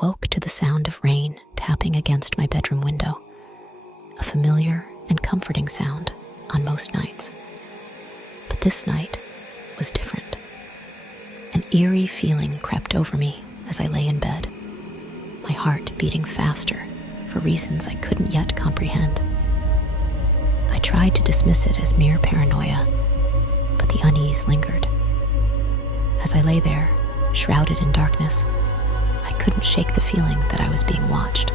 woke to the sound of rain tapping against my bedroom window, a familiar and comforting sound on most nights. But this night was different. An eerie feeling crept over me as I lay in bed, my heart beating faster for reasons I couldn't yet comprehend. I tried to dismiss it as mere paranoia, but the unease lingered. As I lay there, shrouded in darkness, I couldn't shake the feeling that I was being watched.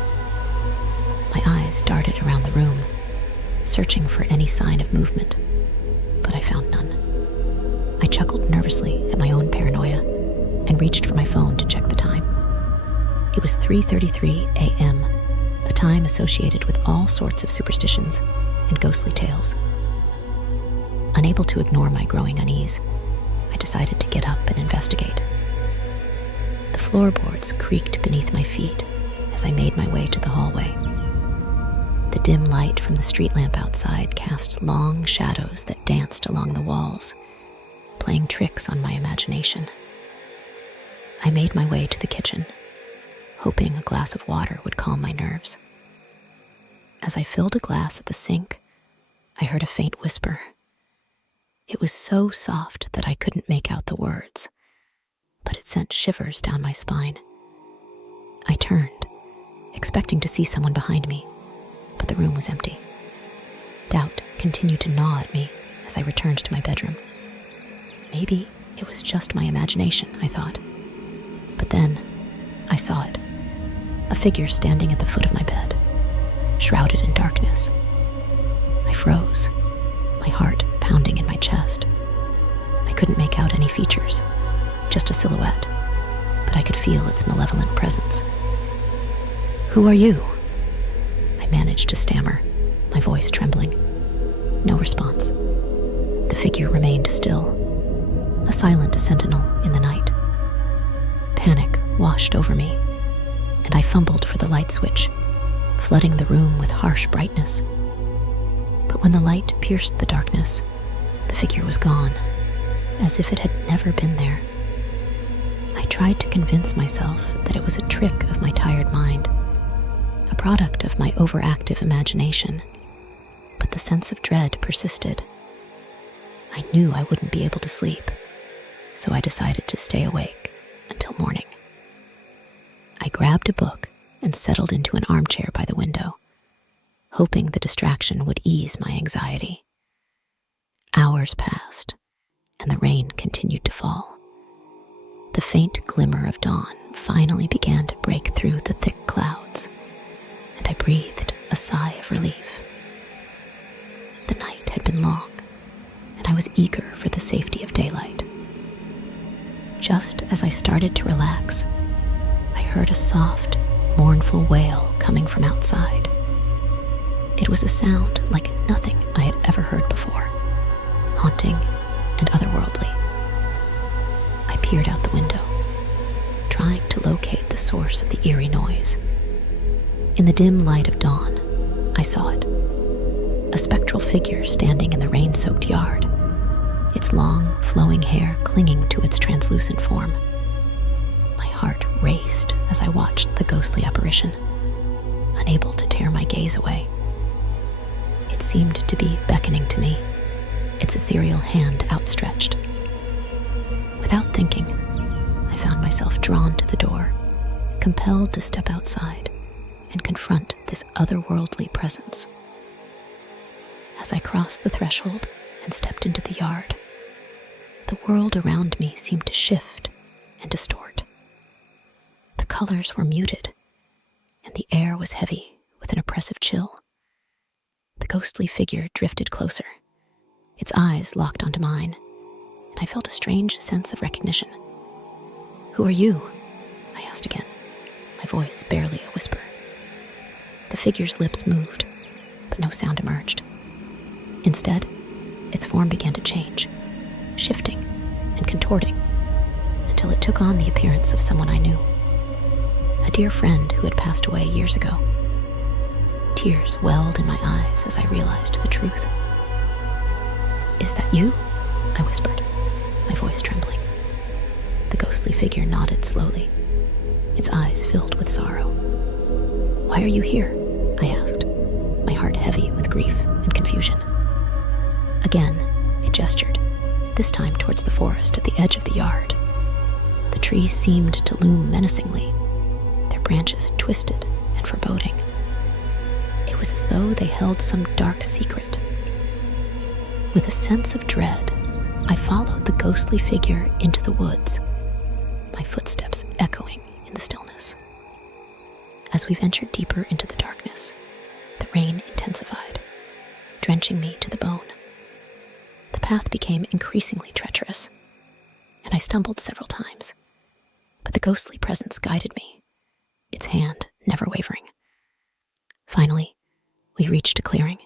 My eyes darted around the room, searching for any sign of movement, but I found none. I chuckled nervously at my own paranoia and reached for my phone to check the time. It was 3:33 a.m., a time associated with all sorts of superstitions and ghostly tales. Unable to ignore my growing unease, I decided to get up and investigate. The floorboards creaked beneath my feet as I made my way to the hallway. The dim light from the street lamp outside cast long shadows that danced along the walls, playing tricks on my imagination. I made my way to the kitchen, hoping a glass of water would calm my nerves. As I filled a glass at the sink, I heard a faint whisper. It was so soft that I couldn't make out the words, but it sent shivers down my spine. I turned, expecting to see someone behind me, but the room was empty. Doubt continued to gnaw at me as I returned to my bedroom. Maybe it was just my imagination, I thought. But then I saw it, a figure standing at the foot of my bed, shrouded in darkness. I froze, my heart pounding in my chest. I couldn't make out any features, just a silhouette, but I could feel its malevolent presence. "Who are you?" I managed to stammer, my voice trembling. No response. The figure remained still, a silent sentinel in the night. Panic washed over me, and I fumbled for the light switch, flooding the room with harsh brightness. But when the light pierced the darkness, the figure was gone, as if it had never been there. I tried to convince myself that it was a trick of my tired mind, a product of my overactive imagination, but the sense of dread persisted. I knew I wouldn't be able to sleep, so I decided to stay awake until morning. I grabbed a book and settled into an armchair by the window, hoping the distraction would ease my anxiety. Hours passed, and the rain continued to fall. The faint glimmer of dawn finally began to break through the thick clouds, and I breathed a sigh of relief. The night had been long, and I was eager for the safety of daylight. Just as I started to relax, I heard a soft, mournful wail coming from outside. It was a sound like nothing I had ever heard before, haunting and otherworldly. I peered out the window, trying to locate the source of the eerie noise. In the dim light of dawn, I saw it, a spectral figure standing in the rain-soaked yard, its long, flowing hair clinging to its translucent form. My heart raced as I watched the ghostly apparition, unable to tear my gaze away. It seemed to be beckoning to me, its ethereal hand outstretched. Without thinking, I found myself drawn to the door, compelled to step outside and confront this otherworldly presence. As I crossed the threshold and stepped into the yard, the world around me seemed to shift and distort. The colors were muted, and the air was heavy with an oppressive chill. The ghostly figure drifted closer, its eyes locked onto mine, and I felt a strange sense of recognition. "Who are you?" I asked again, my voice barely a whisper. The figure's lips moved, but no sound emerged. Instead, its form began to change, shifting and contorting, until it took on the appearance of someone I knew, a dear friend who had passed away years ago. Tears welled in my eyes as I realized the truth. "Is that you?" I whispered, my voice trembling. The ghostly figure nodded slowly. its eyes filled with sorrow. "Why are you here?" I asked, my heart heavy with grief and confusion. Again, it gestured, this time towards the forest at the edge of the yard. The trees seemed to loom menacingly, their branches twisted and foreboding. It was as though they held some dark secret. With a sense of dread, I followed the ghostly figure into the woods, my footsteps echoing in the stillness. As we ventured deeper into the darkness, the rain intensified, drenching me to the bone. The path became increasingly treacherous, and I stumbled several times, but the ghostly presence guided me, its hand never wavering. Finally, we reached a clearing,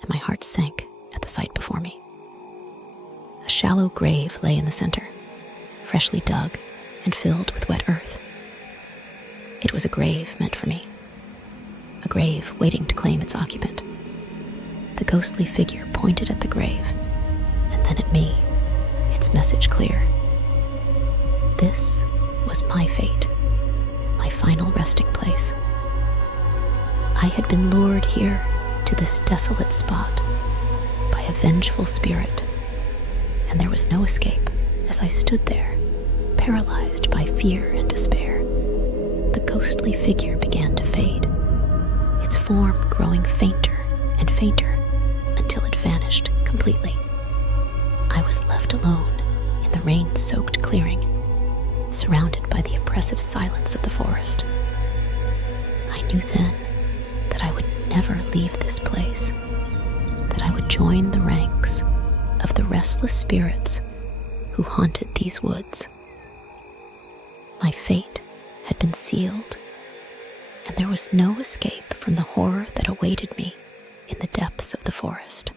and my heart sank at the sight before me. A shallow grave lay in the center, freshly dug and filled with wet earth. It was a grave meant for me, a grave waiting to claim its occupant. The ghostly figure pointed at the grave, and then at me, its message clear. This was my fate, my final resting place. I had been lured here to this desolate spot by a vengeful spirit, and there was no escape as I stood there, paralyzed by fear and despair. The ghostly figure began to fade, its form growing fainter and fainter until it vanished completely. I was left alone in the rain-soaked clearing, surrounded by the oppressive silence of the forest. I knew then that I would never leave this place, that I would join the ranks of the restless spirits who haunted these woods. My fate had been sealed, and there was no escape from the horror that awaited me in the depths of the forest.